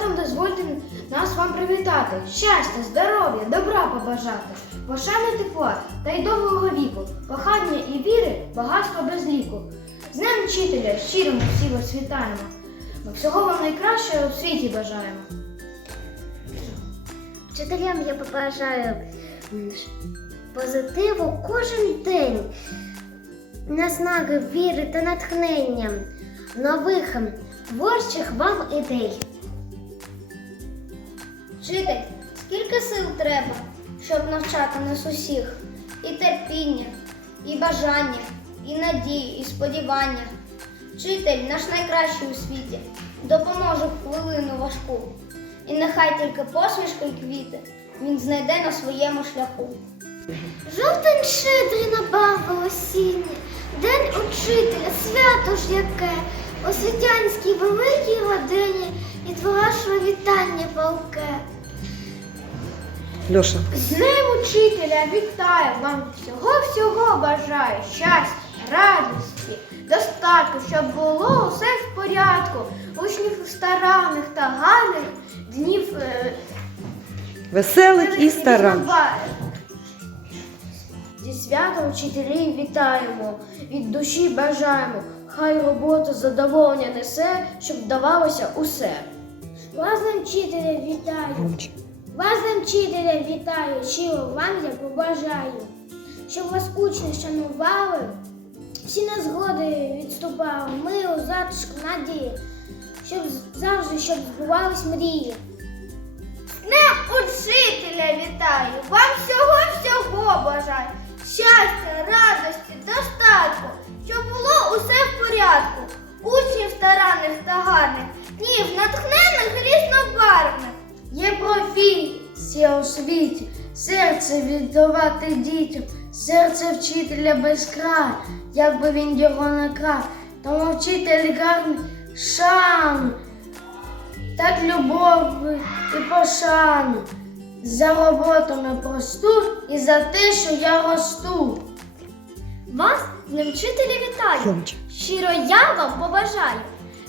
святом дозвольте нас вам привітати. Щастя, здоров'я, добра побажати, пошани тепла та й довгого віку, кохання і віри, багатства без ліку. З ним, вчителя, щиро ми всі вас вітаємо. Ми всього вам найкращого у світі бажаємо. Вчителям я побажаю позитиву кожен день, на знаки віри та натхнення, нових творчих вам ідей. Вчитель, скільки сил треба, щоб навчати нас усіх? І терпіння, і бажання, і надії, і сподівання. Вчитель наш найкращий у світі, допоможе в хвилину важку. І нехай тільки посмішка й квіти він знайде на своєму шляху. Жовтень щедрий на барви осінні, День учителя, свято ж яке, у світянській великій годині і вашого вітання палке. Льоша. З Днем учителя вітаю вам всього-всього бажаю щастя, радості, достатку, щоб було усе в порядку, учнів старанних та гарних днів е, Веселих і старанних. Зі святом вчителів вітаємо, від душі бажаємо, хай робота задоволення несе, щоб вдавалося усе. Вас вчителя вітаю. Вас з вчителя вітаю, щиро вам я побажаю, щоб вас учні шанували, всі незгоди відступали, миру, затишку, надії, щоб завжди щоб збувались мрії. Днем учителя вітаю! Вам всього-всього бажаю! Щастя, радості, достатку, щоб було усе в порядку. Учнів старанних та гарних, днів Є у світі, серце віддавати дітям, серце вчителя без краю, якби він його не крав. Тому вчитель гарний шан, так любов і пошану за роботу непросту і за те, що я росту. Вас з ним вчителя вітаю. Щиро я вам побажаю,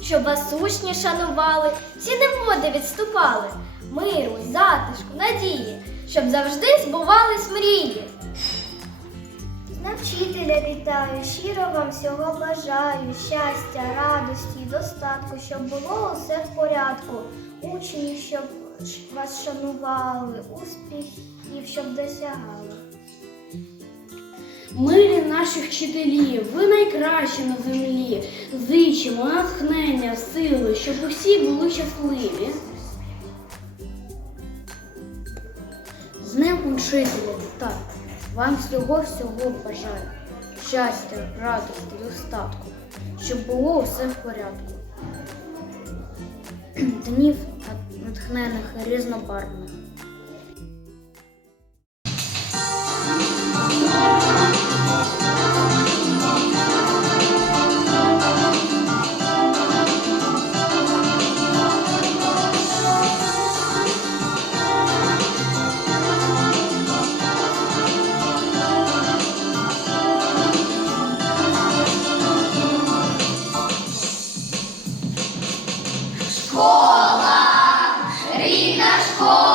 щоб вас учні шанували, всі неводи відступали, миру, затишку, надії, щоб завжди збувались мрії. З вчителя вітаю, щиро вам всього бажаю, щастя, радості, достатку, щоб було усе в порядку. Учні, щоб вас шанували, успіхів, щоб досягали. Милі наші вчителі, ви найкращі на землі. Зичимо натхнення, сили, щоб усі були щасливі. З ним учителя, так, вам всього-всього бажаю. Щастя, радості, достатку, щоб було все в порядку. Днів натхнених різнобарвних. Oh.